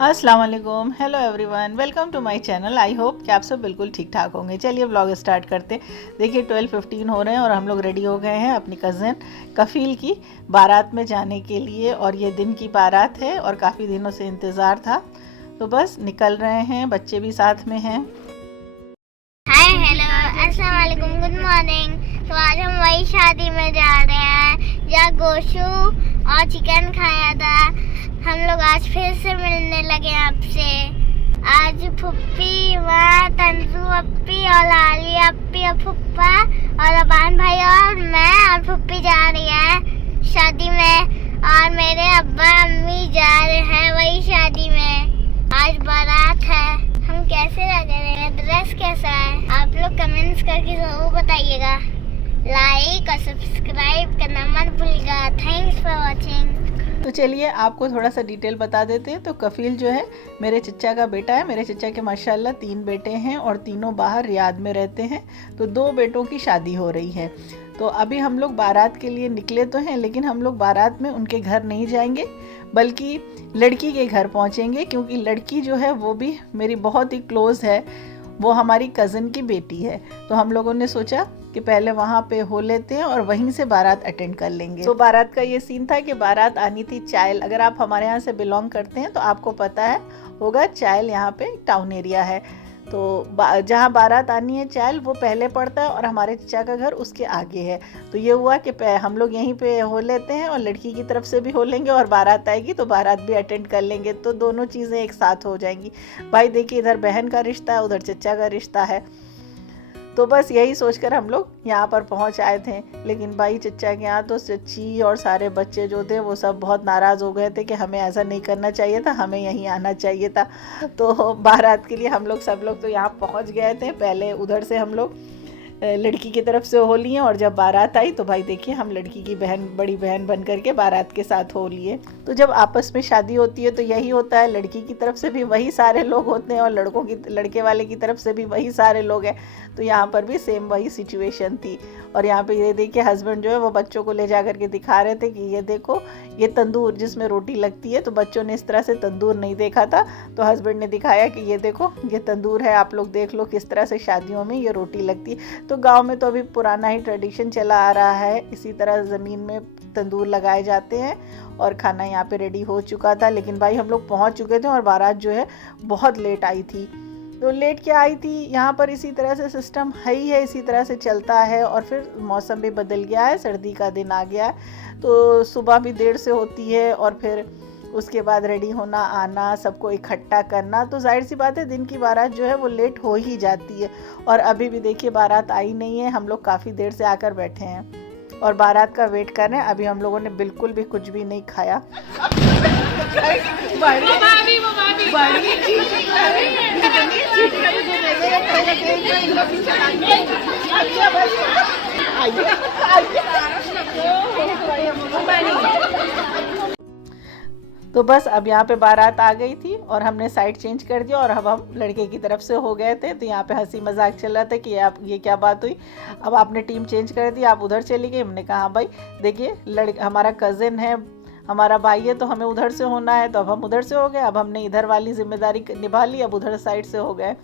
अस्सलाम वालेकुम, hello everyone, welcome to my channel. I hope कि आप सब बिल्कुल ठीक ठाक होंगे। चलिए व्लॉग स्टार्ट करते। देखिए 12:15 हो रहे हैं और हम लोग रेडी हो गए हैं अपनी कज़न कफ़ील की बारात में जाने के लिए। और ये दिन की बारात है और काफ़ी दिनों से इंतज़ार था, तो बस निकल रहे हैं, बच्चे भी साथ में हैं। हाय हेलो अस्सलाम वालेकुम, गुड मॉर्निंग। तो आज हम वही शादी में जा रहे हैं जहाँ गोशू और चिकन खाया था। हम लोग आज फिर से मिलने लगे आपसे। आज फुप्पी, माँ, तंजू अप्पी और लाली अप्पी और फुप्पा और अबान भाई और मैं और फुप्पी जा रही है शादी में। और मेरे अब्बा अम्मी जा रहे हैं वही शादी में। आज बारात है। हम कैसे लग रहे हैं, ड्रेस कैसा है, आप लोग कमेंट्स करके जरूर बताइएगा। लाइक और सब्सक्राइब करना मत भूलिएगा। Thanks for watching. तो चलिए आपको थोड़ा सा डिटेल बता देते हैं। तो कफ़ील जो है मेरे चचा का बेटा है। मेरे चचा के माशाल्लाह 3 बेटे हैं और तीनों बाहर रियाद में रहते हैं। तो 2 बेटों की शादी हो रही है। तो अभी हम लोग बारात के लिए निकले तो हैं, लेकिन हम लोग बारात में उनके घर नहीं जाएंगे, बल्कि लड़की के घर पहुंचेंगे, क्योंकि लड़की जो है वो भी मेरी बहुत ही क्लोज़ है, वो हमारी कज़न की बेटी है। तो हम लोगों ने सोचा कि पहले वहाँ पे हो लेते हैं और वहीं से बारात अटेंड कर लेंगे। तो बारात का ये सीन था कि बारात आनी थी चाइल। अगर आप हमारे यहाँ से बिलोंग करते हैं तो आपको पता है होगा, चाइल यहाँ पे टाउन एरिया है। तो जहाँ बारात आनी है चाइल वो पहले पड़ता है और हमारे चचा का घर उसके आगे है। तो ये हुआ कि हम लोग यहीं पे हो लेते हैं और लड़की की तरफ से भी हो लेंगे और बारात आएगी तो बारात भी अटेंड कर लेंगे, तो दोनों चीज़ें एक साथ हो जाएंगी। भाई देखिए, इधर बहन का रिश्ता है, उधर चचा का रिश्ता है। तो बस यही सोचकर हम लोग यहाँ पर पहुँच आए थे। लेकिन भाई चचा के यहाँ तो चची और सारे बच्चे जो थे वो सब बहुत नाराज़ हो गए थे कि हमें ऐसा नहीं करना चाहिए था, हमें यहीं आना चाहिए था। तो बारात के लिए हम लोग सब लोग तो यहाँ पहुँच गए थे। पहले उधर से हम लोग लड़की की तरफ से हो लिए और जब बारात आई तो भाई देखिए हम लड़की की बहन, बड़ी बहन बन करके बारात के साथ हो लिए। तो जब आपस में शादी होती है तो यही होता है, लड़की की तरफ से भी वही सारे लोग होते हैं और लड़के वाले की तरफ से भी वही सारे लोग हैं। तो यहाँ पर भी सेम वही सिचुएशन थी। और यहाँ पे ये देखिए हस्बैंड जो है वो बच्चों को ले जा करके दिखा रहे थे कि ये देखो ये तंदूर जिसमें रोटी लगती है। तो बच्चों ने इस तरह से तंदूर नहीं देखा था, तो हस्बैंड ने दिखाया कि ये देखो ये तंदूर है, आप लोग देख लो किस तरह से शादियों में ये रोटी लगती है। तो गांव में तो अभी पुराना ही ट्रेडिशन चला आ रहा है, इसी तरह ज़मीन में तंदूर लगाए जाते हैं और खाना यहाँ पे रेडी हो चुका था। लेकिन भाई हम लोग पहुँच चुके थे और बारात जो है बहुत लेट आई थी। तो लेट क्या आई थी, यहाँ पर इसी तरह से सिस्टम है ही है, इसी तरह से चलता है। और फिर मौसम भी बदल गया है, सर्दी का दिन आ गया है, तो सुबह भी देर से होती है और फिर उसके बाद रेडी होना, आना, सबको इकट्ठा करना। तो जाहिर सी बात है दिन की बारात जो है वो लेट हो ही जाती है। और अभी भी देखिए बारात आई नहीं है, हम लोग काफ़ी देर से आकर बैठे हैं और बारात का वेट कर रहे हैं। अभी हम लोगों ने बिल्कुल भी कुछ भी नहीं खाया। तो बस अब यहाँ पे बारात आ गई थी और हमने साइड चेंज कर दिया और अब हम लड़के की तरफ से हो गए थे। तो यहाँ पे हंसी मजाक चल रहा था कि आप ये क्या बात हुई, अब आपने टीम चेंज कर दी, आप उधर चली गई। हमने कहा हाँ भाई देखिए हमारा कज़न है, हमारा भाई है, तो हमें उधर से होना है, तो अब हम उधर से हो गए। अब हमने इधर वाली जिम्मेदारी निभा ली, अब उधर साइड से हो गए।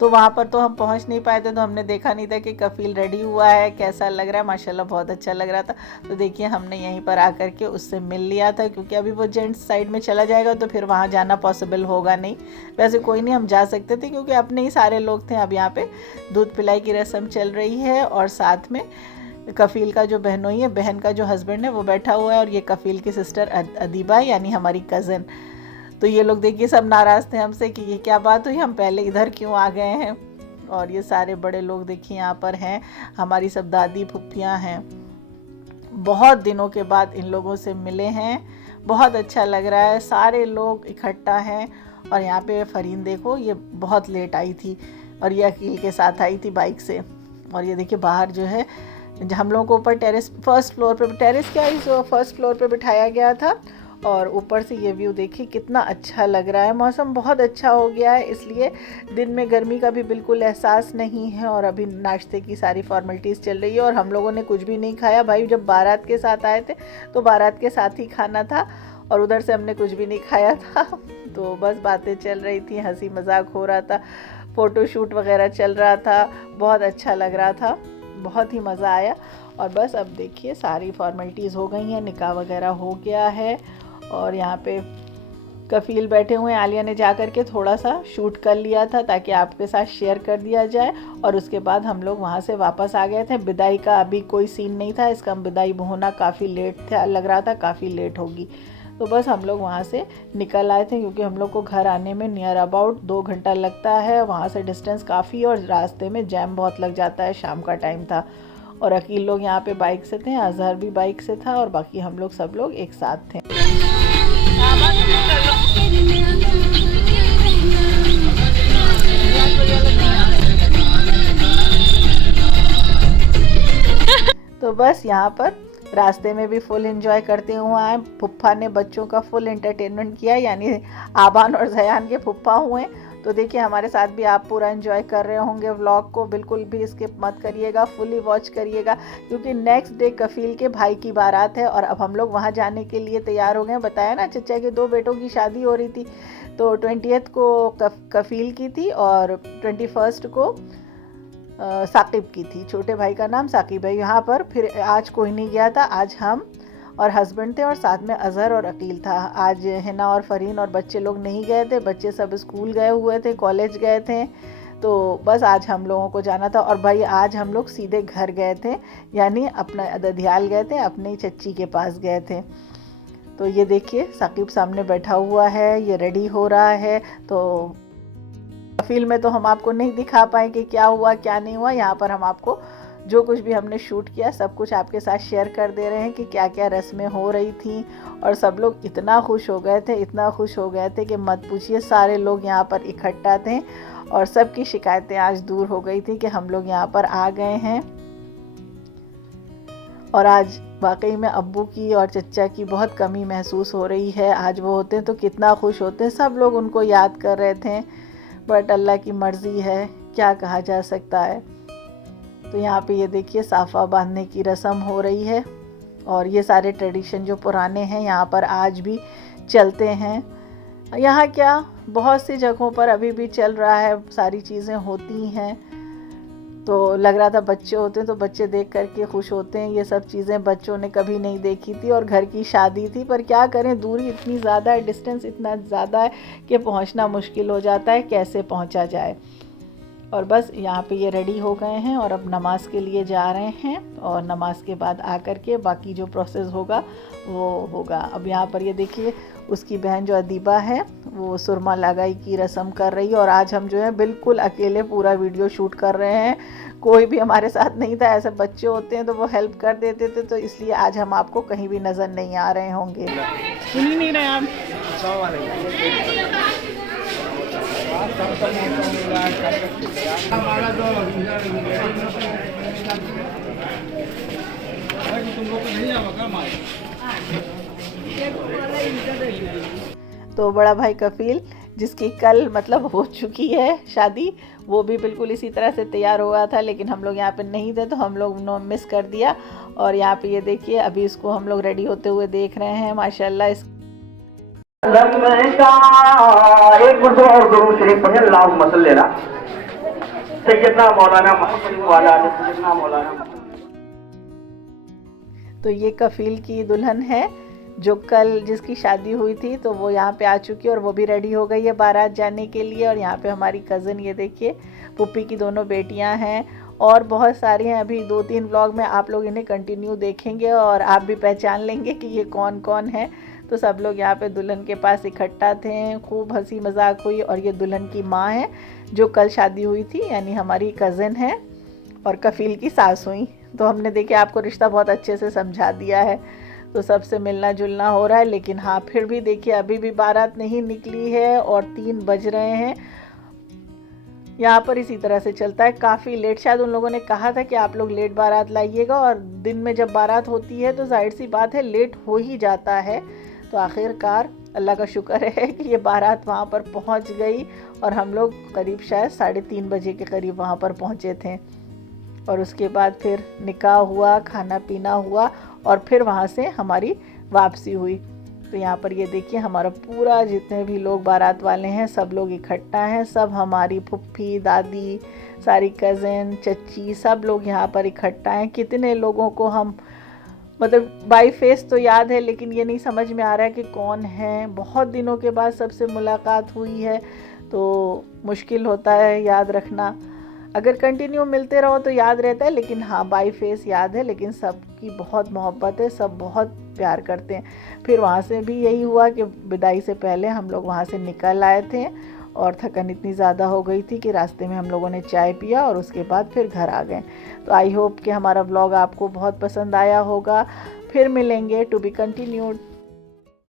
तो वहाँ पर तो हम पहुँच नहीं पाए थे, तो हमने देखा नहीं था कि कफ़ील रेडी हुआ है, कैसा लग रहा है। माशाल्लाह बहुत अच्छा लग रहा था। तो देखिए हमने यहीं पर आकर के उससे मिल लिया था, क्योंकि अभी वो जेंट्स साइड में चला जाएगा तो फिर वहाँ जाना पॉसिबल होगा नहीं। वैसे कोई नहीं, हम जा सकते थे क्योंकि अपने ही सारे लोग थे। अब यहाँ पे दूध पिलाई की रस्म चल रही है और साथ में कफ़ील का जो बहनोई है, बहन का जो हस्बैंड है वो बैठा हुआ है और ये कफ़ील की सिस्टर अदीबा यानी हमारी कज़न। तो ये लोग देखिए सब नाराज़ थे हमसे कि ये क्या बात हुई, हम पहले इधर क्यों आ गए हैं। और ये सारे बड़े लोग देखिए यहाँ पर हैं, हमारी सब दादी फुफ्फियाँ हैं। बहुत दिनों के बाद इन लोगों से मिले हैं, बहुत अच्छा लग रहा है, सारे लोग इकट्ठा हैं। और यहाँ पे फरीन देखो ये बहुत लेट आई थी और ये अकील के साथ आई थी बाइक से। और ये देखिए बाहर जो है हम लोगों को ऊपर टेरेस, फर्स्ट फ्लोर पे, टेरेस क्या इस फर्स्ट फ्लोर पे बिठाया गया था। और ऊपर से ये व्यू देखिए कितना अच्छा लग रहा है। मौसम बहुत अच्छा हो गया है, इसलिए दिन में गर्मी का भी बिल्कुल एहसास नहीं है। और अभी नाश्ते की सारी फॉर्मेलिटीज़ चल रही है और हम लोगों ने कुछ भी नहीं खाया। भाई जब बारात के साथ आए थे तो बारात के साथ ही खाना था और उधर से हमने कुछ भी नहीं खाया था। तो बस बातें चल रही थी, हंसी मजाक हो रहा था, फ़ोटो शूट वगैरह चल रहा था, बहुत अच्छा लग रहा था, बहुत ही मज़ा आया। और बस अब देखिए सारी फॉर्मेलिटीज़ हो गई हैं, निकाह वगैरह हो गया है और यहाँ पे कफ़ील बैठे हुए हैं। आलिया ने जा कर के थोड़ा सा शूट कर लिया था ताकि आपके साथ शेयर कर दिया जाए और उसके बाद हम लोग वहाँ से वापस आ गए थे। विदाई का अभी कोई सीन नहीं था, इसका विदाई होना काफ़ी लेट था, लग रहा था काफ़ी लेट होगी। तो बस हम लोग वहाँ से निकल आए थे क्योंकि हम लोग को घर आने में नियर अबाउट 2 घंटा लगता है। वहाँ से डिस्टेंस काफ़ी और रास्ते में जैम बहुत लग जाता है, शाम का टाइम था। और अकील लोग यहाँ पे बाइक से थे, अजहर भी बाइक से था और बाकी हम लोग सब लोग एक साथ थे। तो बस यहाँ पर रास्ते में भी फुल एंजॉय करते हुए आए। फुफ्फा ने बच्चों का फुल एंटरटेनमेंट किया, यानी आबान और जयान के फुफ्फा हुए। तो देखिए हमारे साथ भी आप पूरा एंजॉय कर रहे होंगे व्लॉग को, बिल्कुल भी स्किप मत करिएगा, फुली वॉच करिएगा क्योंकि नेक्स्ट डे कफ़ील के भाई की बारात है और अब हम लोग वहाँ जाने के लिए तैयार हो गए। बताया ना चचा के 2 बेटों की शादी हो रही थी, तो 20th को कफ़ील की थी और 21st को साकिब की थी। छोटे भाई का नाम साकिब है। यहाँ पर फिर आज कोई नहीं गया था, आज हम और हस्बैंड थे और साथ में अजहर और अकील था। आज हिना और फरीन और बच्चे लोग नहीं गए थे, बच्चे सब स्कूल गए हुए थे, कॉलेज गए थे। तो बस आज हम लोगों को जाना था और भाई आज हम लोग सीधे घर गए थे, यानी अपना ददियाल गए थे, अपनी चच्ची के पास गए थे। तो ये देखिए साकिब सामने बैठा हुआ है, ये रेडी हो रहा है। तो फिल्म में तो हम आपको नहीं दिखा पाए कि क्या हुआ क्या नहीं हुआ। यहाँ पर हम आपको जो कुछ भी हमने शूट किया सब कुछ आपके साथ शेयर कर दे रहे हैं कि क्या क्या रस्में हो रही थी। और सब लोग इतना खुश हो गए थे, इतना खुश हो गए थे कि मत पूछिए। सारे लोग यहाँ पर इकट्ठा थे और सबकी शिकायतें आज दूर हो गई थी कि हम लोग यहाँ पर आ गए हैं। और आज वाकई में अब्बू की और चचा की बहुत कमी महसूस हो रही है। आज वो होते तो कितना खुश होते, सब लोग उनको याद कर रहे थे, बट अल्लाह की मर्ज़ी है, क्या कहा जा सकता है। तो यहाँ पे ये देखिए साफ़ा बांधने की रस्म हो रही है और ये सारे ट्रेडिशन जो पुराने हैं यहाँ पर आज भी चलते हैं। यहाँ क्या बहुत सी जगहों पर अभी भी चल रहा है, सारी चीज़ें होती हैं। तो लग रहा था बच्चे होते हैं तो बच्चे देख करके खुश होते हैं। ये सब चीज़ें बच्चों ने कभी नहीं देखी थी और घर की शादी थी, पर क्या करें, दूरी इतनी ज़्यादा है, डिस्टेंस इतना ज़्यादा है कि पहुंचना मुश्किल हो जाता है, कैसे पहुंचा जाए। और बस यहाँ पे ये रेडी हो गए हैं और अब नमाज के लिए जा रहे हैं और नमाज के बाद आकर के बाकी जो प्रोसेस होगा वो होगा। अब यहाँ पर ये देखिए उसकी बहन जो अदीबा है वो सुरमा लगाई की रस्म कर रही है और आज हम जो है बिल्कुल अकेले पूरा वीडियो शूट कर रहे हैं, कोई भी हमारे साथ नहीं था। ऐसे बच्चे होते हैं तो वो हेल्प कर देते थे, तो इसलिए आज हम आपको कहीं भी नज़र नहीं आ रहे होंगे। सुन ही नहीं रहे आप। तो बड़ा भाई कफील जिसकी कल मतलब हो चुकी है शादी, वो भी बिल्कुल इसी तरह से तैयार हुआ था, लेकिन हम लोग यहाँ पे नहीं थे तो हम लोग नो मिस कर दिया। और यहाँ पे ये देखिए अभी इसको हम लोग रेडी होते हुए देख रहे हैं। माशाल्लाह एक और दुरूद शरीफ पढ़े, अल्लाहुम्मा सल्ली अला सय्यदना मौलाना मुहम्मद वाला सय्यदना मौलाना। तो ये कफील की दुल्हन है जो कल जिसकी शादी हुई थी, तो वो यहाँ पे आ चुकी है और वो भी रेडी हो गई है बारात जाने के लिए। और यहाँ पे हमारी कज़न ये देखिए पुप्पी की दोनों बेटियाँ हैं और बहुत सारी हैं। अभी 2-3 व्लॉग में आप लोग इन्हें कंटिन्यू देखेंगे और आप भी पहचान लेंगे कि ये कौन कौन है। तो सब लोग यहाँ पे दुल्हन के पास इकट्ठा थे, खूब हंसी मजाक हुई। और ये दुल्हन की माँ है जो कल शादी हुई थी, यानी हमारी कज़न है और कफील की सास हुई। तो हमने देखे आपको रिश्ता बहुत अच्छे से समझा दिया है, तो सबसे मिलना जुलना हो रहा है। लेकिन हाँ फिर भी देखिए अभी भी बारात नहीं निकली है और 3 बज रहे हैं। यहाँ पर इसी तरह से चलता है, काफ़ी लेट। शायद उन लोगों ने कहा था कि आप लोग लेट बारात लाइएगा, और दिन में जब बारात होती है तो जाहिर सी बात है लेट हो ही जाता है। तो आखिरकार अल्लाह का शुक्र है कि ये बारात वहाँ पर पहुँच गई और हम लोग करीब शायद 3:30 बजे के करीब वहाँ पर पहुँचे थे। और उसके बाद फिर निकाह हुआ, खाना पीना हुआ और फिर वहाँ से हमारी वापसी हुई। तो यहाँ पर ये देखिए हमारा पूरा जितने भी लोग बारात वाले हैं सब लोग इकट्ठा हैं। सब हमारी फुप्पी, दादी, सारी कज़न, चच्ची, सब लोग यहाँ पर इकट्ठा हैं। कितने लोगों को हम मतलब बाई फेस तो याद है, लेकिन ये नहीं समझ में आ रहा है कि कौन है। बहुत दिनों के बाद सबसे मुलाकात हुई है तो मुश्किल होता है याद रखना। अगर कंटिन्यू मिलते रहो तो याद रहता है, लेकिन हाँ बाई फेस याद है। लेकिन सबकी बहुत मोहब्बत है, सब बहुत प्यार करते हैं। फिर वहाँ से भी यही हुआ कि विदाई से पहले हम लोग वहाँ से निकल आए थे और थकन इतनी ज़्यादा हो गई थी कि रास्ते में हम लोगों ने चाय पिया और उसके बाद फिर घर आ गए। तो आई होप कि हमारा व्लॉग आपको बहुत पसंद आया होगा। फिर मिलेंगे, टू बी कंटिन्यूड।